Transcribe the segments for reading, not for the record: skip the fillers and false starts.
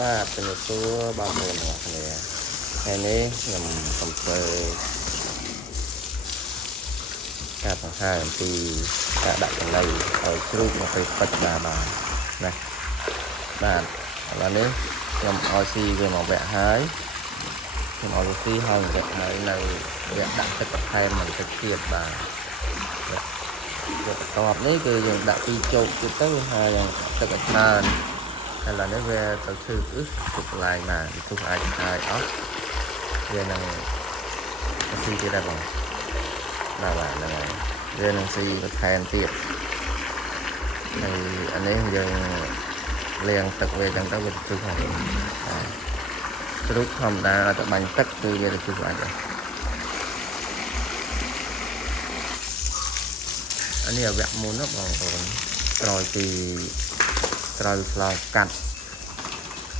បាទជំរាបសួរបងប្អូនទាំងអស់គ្នាថ្ងៃនេះខ្ញុំសូមធ្វើការបង្ហាញអំពីការដាក់ចំណីឲ្យជ្រូកនៅពេលទឹកបាទណាបាទឥឡូវនេះខ្ញុំឲ្យស៊ីវាមកវគ្គហើយខ្ញុំឲ្យស៊ីហើយវគ្គហើយនៅវគ្គដាក់ទឹកបន្ថែមបន្តិចទៀតបាទវគ្គបន្ទាប់នេះគឺយើងដាក់ពីរជោគទៀតទៅហើយទឹកឲ្យច្រើនឥឡូវនេះវាទៅឈឺទុកកន្លែងណាវាទុកអាចខាយអស់វានឹងស៊ីទៀតដែរបងបាទហ្នឹងហើយវានឹងស៊ីបន្ថែមទៀតហើយអានេះយើងលាងទឹកវាចឹងទៅវាទុកហើយជ្រូកធម្មតាអត់បាញ់ទឹកគឺវាទៅទុកអាចដែរអានេះវគ្គមុនណាបងប្អូនក្រោយពីឆ្លងកាត់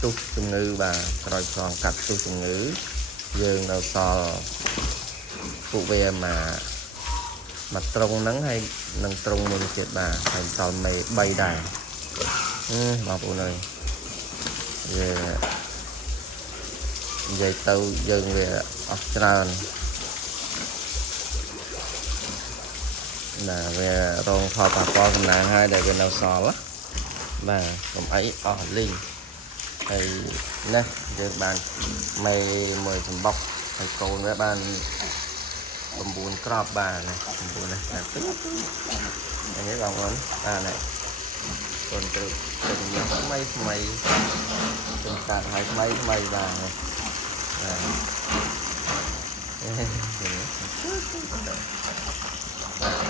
ទុះជំងឺបាទក្រោយឆ្លងកាត់ទុះជំងឺយើងនៅសល់ពួកវាមកត្រង់ហ្នឹងហើយនឹងត្រង់មួយទៀតបាទហើយសល់មេ3ដែរបងប្អូនអើយយើងនិយាយទៅយើងវាអស់ច្រើនណាវារងផលប៉ះពាល់កំណាងហើយដែលវានៅសល់បាទកុំអីអស់លីងហើយនេះយើងបានមេមួយសម្បុកហើយកូនវាបាន9គ្រាប់បាទនេះ9នេះតែតិចយ៉ាងនេះបងប្អូនបាទនេះកូនជ្រូកទឹកញ៉ាំថ្មីចំកាត់ហើយថ្មីបាទនេះហ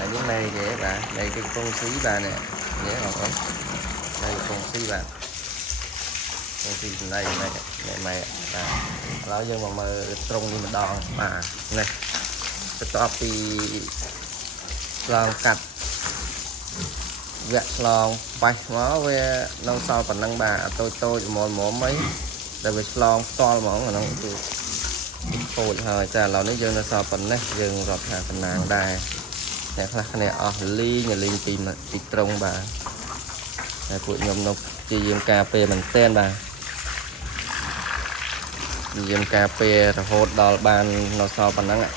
ើយនេះមេគេបាទមេគេកំពុងស៊ីបាទនេះបងប្អូនđây là con xí bạn con xí này mẹបាទឥឡូវយើងមកមើលត្រង់នេះម្ដងបាទនេះបន្ទាប់ពីឆ្លងកាត់វគ្គឆ្លងបាច់មកវានៅសល់ប៉ុណ្ណឹងបាទអត់តូចល្មមអីដែលវាឆ្លងផ្ទាល់ហ្មងអាហ្នឹងគឺខូចហើយចាឥឡូវនេះយើងនៅសល់ប៉ុណ្ណេះយើងរាប់ថាសំណាងដែរអ្នកខ្លះគ្នាអស់លីងពីត្រង់បាទហើយពួកខ្ញុំនោះជាយើងការពារមែនទែនបាទយើងការពាររហូតដល់បាននៅសល់ប៉ុណ្ណឹងបាទ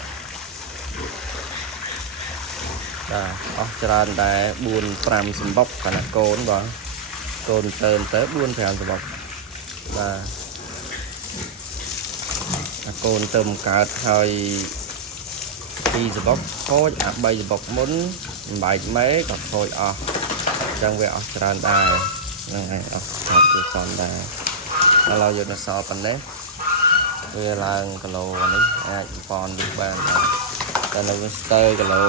អស់ច្រើនដែរ4-5សម្បុកប៉ុណ្ណាកូនបងកូនទៅ4-5សម្បុកបាទកូនទៅកើតហើយ2សម្បុកខូច3សម្បុកមុនបំបែកមេក៏ខូចអស់ចឹងវាអស់ច្រើនដែរហ្នឹងហើយអស់ច្រើនជាសំដែរឥឡូវយកនៅសល់ប៉ុណ្ណេះវាឡើងគីឡូនេះអាចប៉ុននេះបានតែនៅវាស្ទើរគីឡូ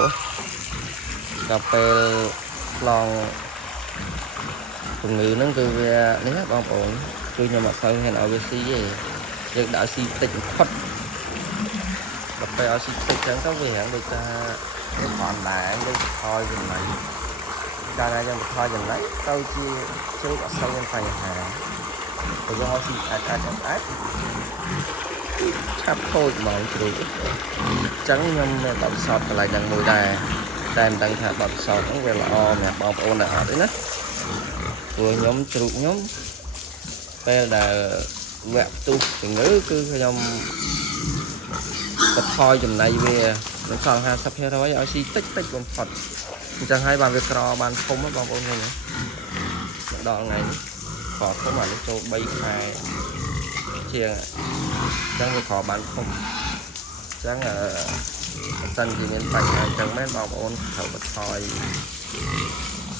ដល់ពេលឆ្លងជំងឺហ្នឹងគឺវានេះបងប្អូនគឺខ្ញុំអត់សូវហ៊ានឲ្យវាស៊ីទេយើងដាក់ស៊ីតិចបំផុតដល់ពេលឲ្យស៊ីតិចចឹងទៅវាហាងដូចថាវាប៉ុនដែរដូចថយចំណៃកាលណាយើងបន្ថយចំណៃទៅជាជ្រូកអត់សូវមានបញ្ហាព្រោះយើងឲ្យស៊ីអាចឆាប់ខូចហ្មងជ្រូកអញ្ចឹងខ្ញុំមានបទពិសោធន៍កន្លែងហ្នឹងមួយដែរតែមិនដឹងថាបទពិសោធន៍ហ្នឹងវាល្អសម្រាប់បងប្អូនដែរអត់ទេណាព្រោះខ្ញុំជ្រូកខ្ញុំពេលដែលវគ្គទុះជំងឺគឺខ្ញុំបន្ថយចំណៃវានៅសល់ 50% ឲ្យស៊ីតិចបំផុតអញ្ចឹងហើយបានវាក្របានធំបងប្អូនឃើញទេដល់ថ្ងៃក្រធំអានេះចូល3ខែជាងអញ្ចឹងវាក្របានធំអញ្ចឹងបើសិនជាមានបញ្ហាអញ្ចឹងមែនបងប្អូនត្រូវបន្ថយ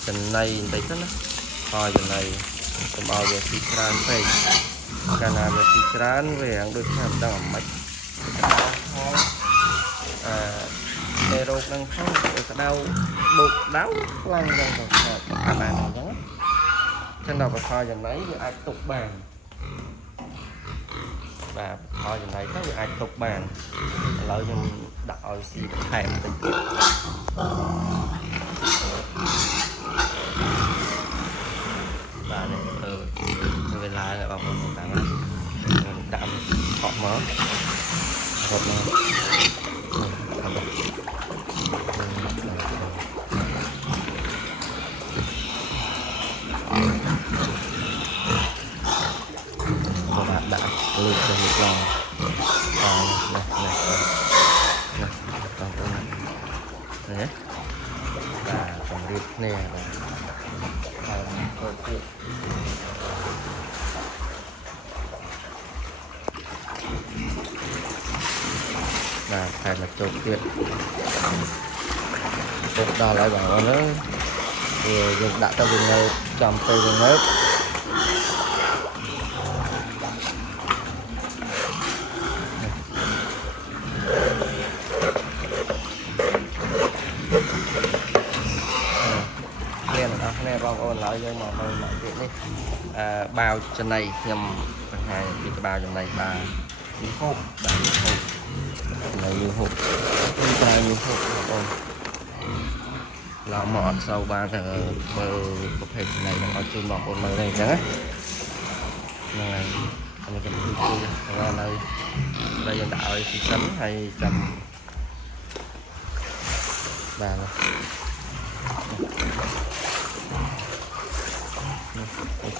ចំណីបន្តិចទៅណាថយចំណីកុំឲ្យវាស៊ីច្រើនពេកកាលណាវាស៊ីច្រើនវាហាងដូចថាមិនដឹងអាម៉េចតែរោគនឹងផងក្តៅបូកដៅខ្លាំងយ៉ាងទៅបានអញ្ចឹងចឹងដល់បន្ថយចំណៃវាអាចទុកបានបាទបន្ថយចំណៃទៅវាអាចទុកបានឥឡូវខ្ញុំដាក់ឲ្យស៊ីបន្ថែមបន្តិចទៀតបាទនេះវាឡើងហើយបងប្អូនតាមដាក់ខកមករត់មក lụt cho lụt lòng này còn con này đấy và còn rít nè và còn tiếp và phải là trộn tuyệt trộn đo lại bảo nó rồi dùng đã cho vùng ngâu chầm tay vùng ngớp nè bong ôn lại cho mà mọi chuyện đi bao chân này nhầm hai bị bao chân này ba những hộp này như hộp ba như hộp ôn lão mọt sau ba giờ bờ có thể này nó có chun bọc ôn mờ này chẳng á này mình cần đi chơi là nơi đây dân đạo thì sánh hay trầm ba này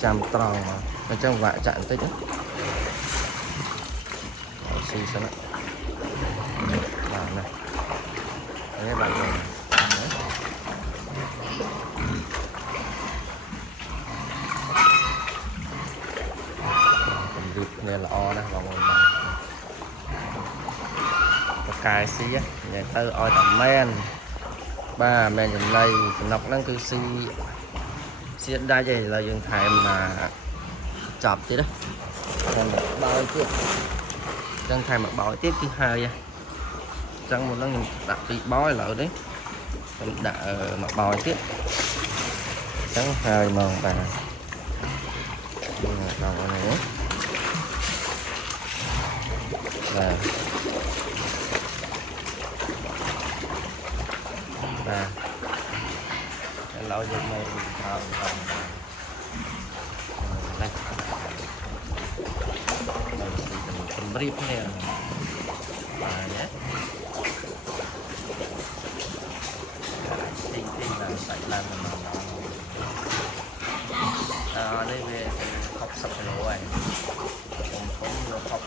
ចាំត្រង់មកអញ្ចឹងវាក់ចាក់បន្តិចស៊ីសិនបាទណានេះបាទនេះកំរិបគ្នាល្អណាស់បងប្អូនបាទបកាយស៊ីនិយាយទៅឲ្យតែមែនបាទមែនចំណៃសំណុកហ្នឹងគឺស៊ីxịn đa vậy là dừng thải mà chọc chứ đó còn bao tiếp chân thải mà bói tiếp thứ hai chân một lần đặt bị bói lỡ đấy đã mà bói tiếp chân hai mòn bà còn này là lâu giờ mày thao đây mình brief này nhé tinh là sạch làm nó đây về học sập lỗ này không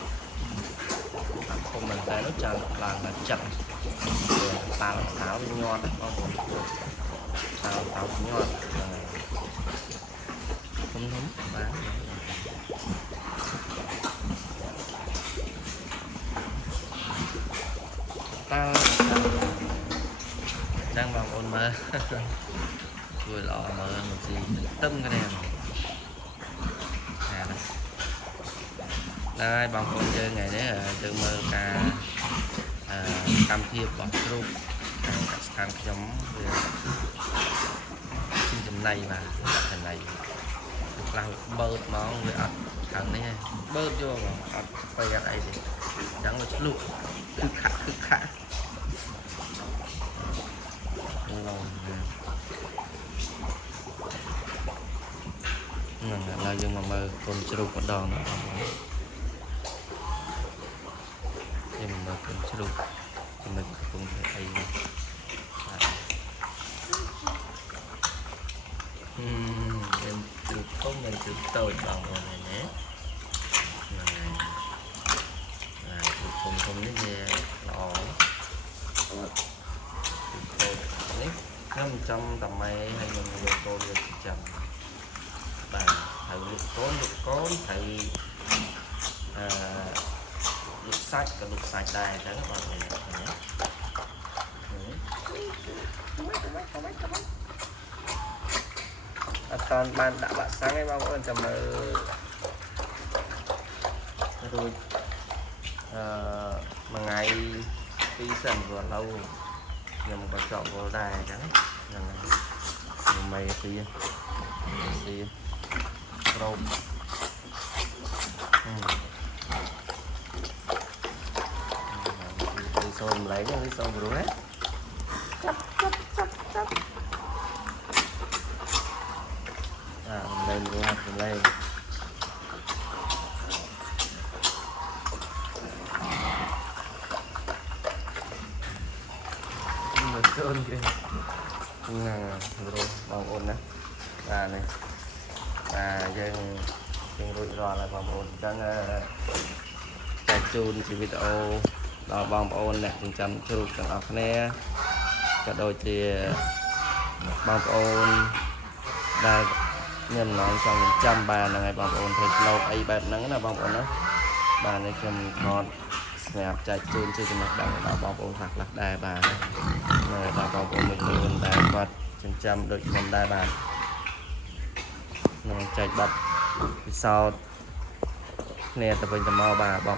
không mình thấy nó chẳng là chậm ta là tháo nhon đấy sao tao cũng ngon không đúng bán tao đang vào ôn mơ vui lọ mơ một gì tâm cái này đây bằng con chơi ngày đấy ở chơi mơ ca cam thiệp bỏ rụp cam giống này mà thành này là bớt món người ăn thằng này bớt vô mà ăn quay ra đây thì chẳng là lục cứ khá là nhưng mà mơ con chru con đòn thì mình mơ con chru thì mình cũng thấy em chụp tốt mình chụp tôi bằng này nhé chụp không cái gì đó đấy 500 tầm mày hay mình được cô được chậm bà thầy lục cốn thầy lục sách đài đó các bạn nhé toàn bạn đã bạn sáng ngày bao ơn chầm rồi mà ngày đi sân vừa lâu nhưng mà có chọn vô đài trắng nhưng mày thì rôm đi xôn lấy cái đi xôn vừa hết chắp lên luôn lên một cơn kia rồi bằng ổn đấy này dân rủi ro là bằng ổn chẳng ជូនជាវីដេអូដល់បងប្អូនអ្នកចិញ្ចឹមជ្រូកទាំងអស់គ្នាក៏ដូចជាបងប្អូនដែលមានអំណងចង់ចិញ្ចឹមបានហ្នឹងហើយបងប្អូនធ្វើស្នូកអីបែបហ្នឹងណាបងប្អូនណាបាទនេះខ្ញុំថតសម្រាប់ចែកជូនជាចំណេះដឹងដល់បងប្អូនខ្លះៗដែរបាទនៅដល់បងប្អូនមួយចំនួនដែលគាត់ចិញ្ចឹមដូចខ្ញុំដែរបាទនឹងចែកប័ណ្ណពិសោធន៍គ្នាទៅវិញទៅមកបាទបង